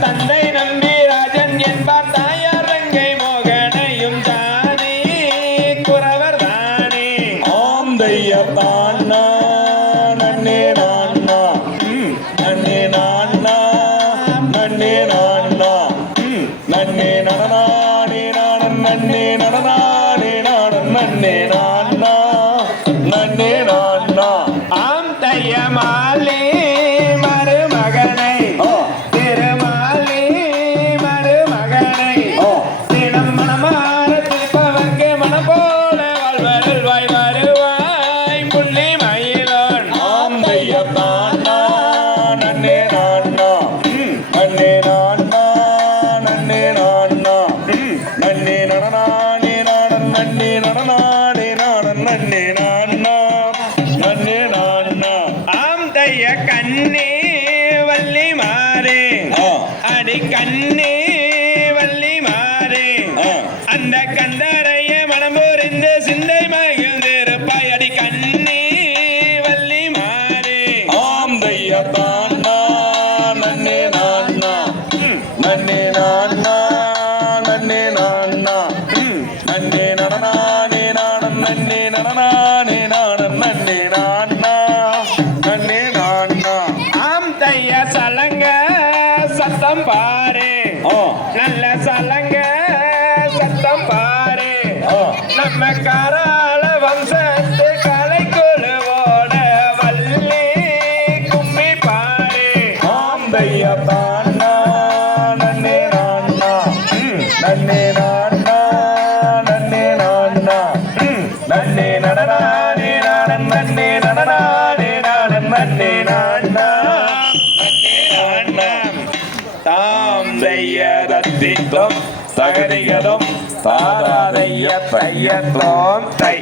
தந்தை நம்பி ராஜன் என்பார் தாயார் ரங்கை மோகனையும் தானே குறவர் தானே ஆம் தையர் தானா நன்னே நான்னா நன்னே நான்னா நன்னே நான்னா நன்னே நடனானே நாடன் நன்னே நடனானே நாடன் நன்னே நான்னா நன்னே நான்னா ஆம் தையமாலே கண்ணே வள்ளி மாறே அடி கண்ணே வள்ளி மாறே அந்த கந்தரைய மனமுறிந்த சிந்தை மகிழ்ந்திருப்பாய் அடி கண்ணே வள்ளி மாறே ஆம் தையத்தான் நன்னே நான்னா நன்னே நான்னா நன்னே நான்னா நன்னே நடனானே நாடன் நன்னே நடனானே நாடன் நன்னே நான்னா நன்னே சலங்க சத்தம் பாரு நல்ல சலங்க சத்தம் பாரு நம்ம காராள வம்சத்து கலை குழுவோட வள்ளி கும்மி பாரு ஆம்பையத்தான்னா நன்னே நான்னா நன்னே நான்னா நன்னே நான்னா நன்னே நடனானே நாடன் நன்னே நடனானே நாடன் நன்னே நான்னா தாம் செய்யதத்திலும் தகதிகளும் தாராதைய பையத்தோம் தை.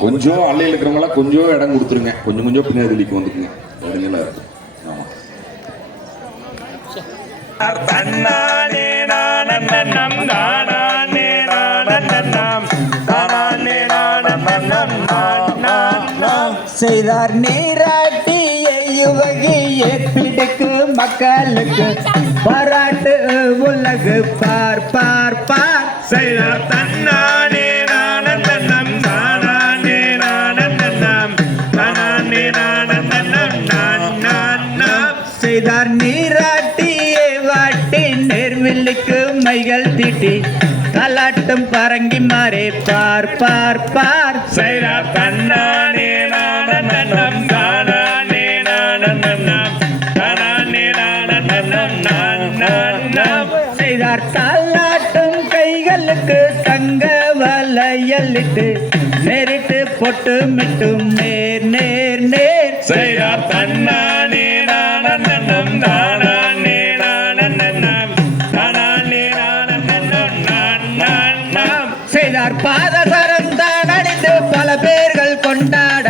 கொஞ்சம் அள்ளையில் இருக்கிறவங்களாம் கொஞ்சம் இடம் கொடுத்துருங்க, கொஞ்சம் கொஞ்சம் பின்னாடிக்கு வந்துக்குங்க. தன்னானே நானன்னம் நானே நானன்னம் தானே நானன்னம் செய்தார் நீராட்டிய யுவகியை பிடிக்கு மக்களுக்கு பாராட்டு உலகு பார் பார் பார் செய்தார் தன்னானே நானன்னம் நானே நானன்னம் தானே நானன்னம் செய்தார் நீராட்டியை வாட்டி நேர்வில்லுக்கு மைகள் தீட்டி கலாட்டும் பரங்கி மாறே பார் பார் பார் செய்தார் தன்னானே நானன்னம் தானே நானன்னம் தானே நானன்னம் செய்தார் தாலாட்டும் கைகளுக்கு தங்க வளையலிட்டு நேரிட்டு பொட்டு மிட்டும் நேர் நேர் நேர் செய்தார் தன்னானே நானன்னம் தானே நானன்னம் தானே நானன்னம் செய்தார் பாதசரம் தான் அணிந்து பல பேர்கள் கொண்டாட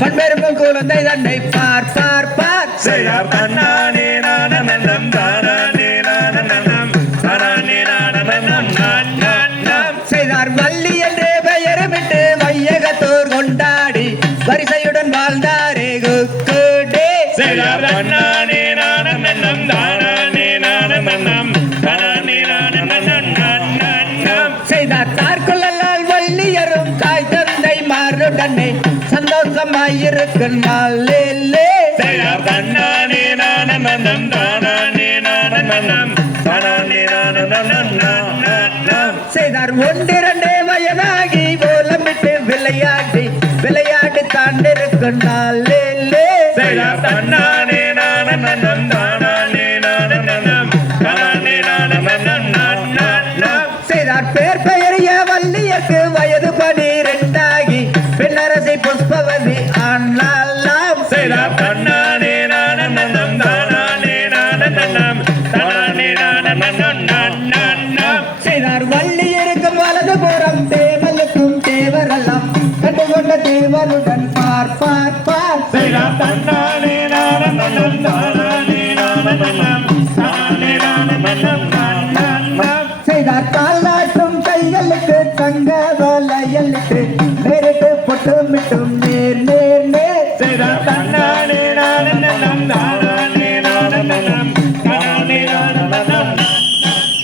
பண்பெரும்பும் குழந்தை தன்னை பார் பார் பார் செய்தார் தன்னானே நானநன்னம் தானானே நானநன்னம் தானானே நானநன்னம் நான் நான் நாம் செய்தார் வள்ளி என்றே பெயரமிட்டு வையகத்தோர் கொண்டாடி வரிசையுடன் வாழ்ந்தாரே குக்குடே செய்தார் தன்னானே நானநன்னம் தானானே நானநன்னம் தானானே நானநன்னம் நான் நான் நாம் செய்தார் தார்குழலால் வள்ளியரும் தாய் தந்தை மாறுடனே சந்தோஷமாயிருக்கும் நாளேலே செய்தார் தன்னானே நானநன்னம் தானானே நானநன்னம் தானானே நானநன்னம் நான் நான் நாம் செய்தார் ஒன்றிரண்டே வயதாகி ஓலமிட்டு விளையாடி விளையாடி தாண்டிருக்கும் நாளேலே செய்தார் தன்னானே நானநன்னம் தானானே நானநன்னம் தானானே நானநன்னம் நான் நான் நாம் செய்தார் பேர் பெயரிய வள்ளியர்க்கு வயது 12 பெண்ணரசி புஷ்பவதி ஆனாலாம் செய்தார் தன்னானே நானநன்னம் தானானே நானநன்னம் தானானே நானநன்னம் நான் நான் நாம் செய்தார் வள்ளி இருக்கும் வலது புறம் தேவலுக்கும் தேவரெல்லாம் கண்டுகொண்ட தேவருடன் பார் பார் பார் செய்தார் தன்னானே நானநன்னம் தானானே நானநன்னம் தானானே நானநன்னம் நான் நான் நாம் செய்தார் தாளாட்டும் கைகளுக்கு தங்க வளையலுக்கு நேரிட்டு பொட்டு மிட்டும் நேர் நேர் நேர் செய்தார் தன்னானே நானநன்னம் தானானே நானநன்னம் தானானே நானநன்னம்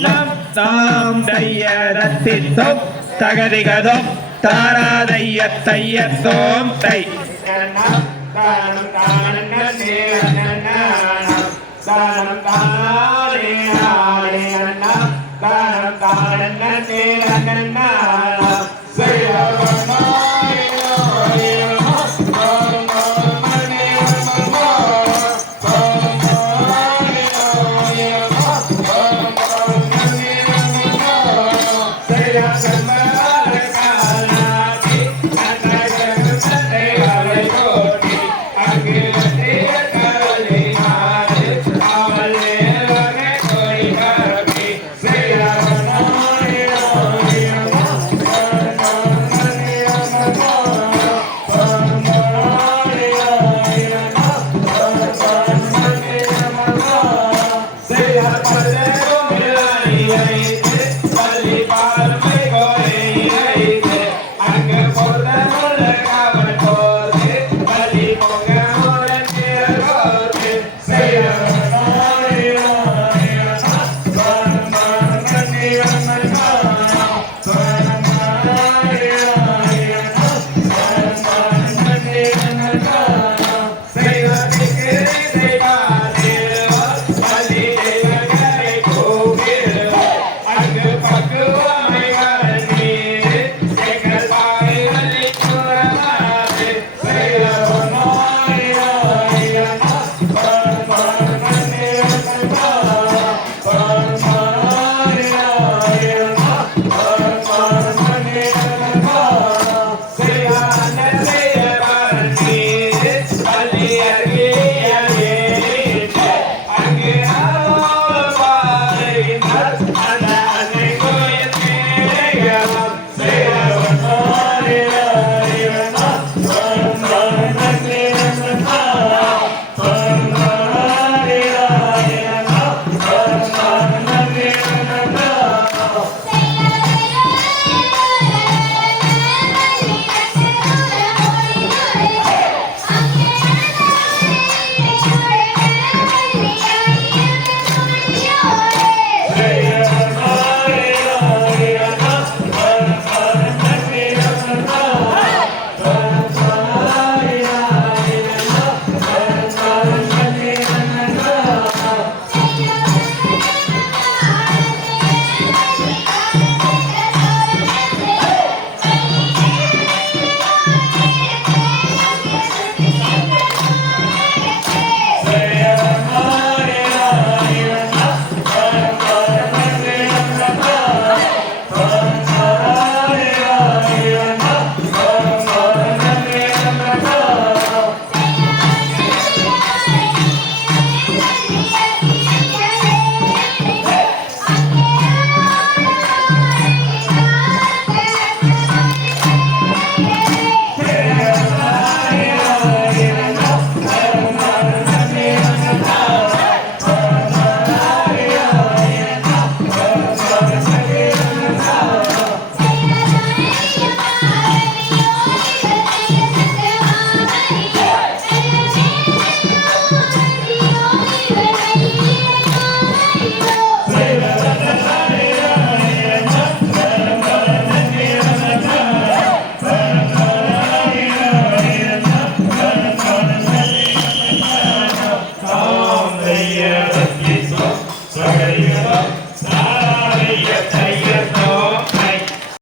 நாம் தாம் தையரத்தித்தோம் தகதிகதோம் தாராதைய தையத்தோம் தை Say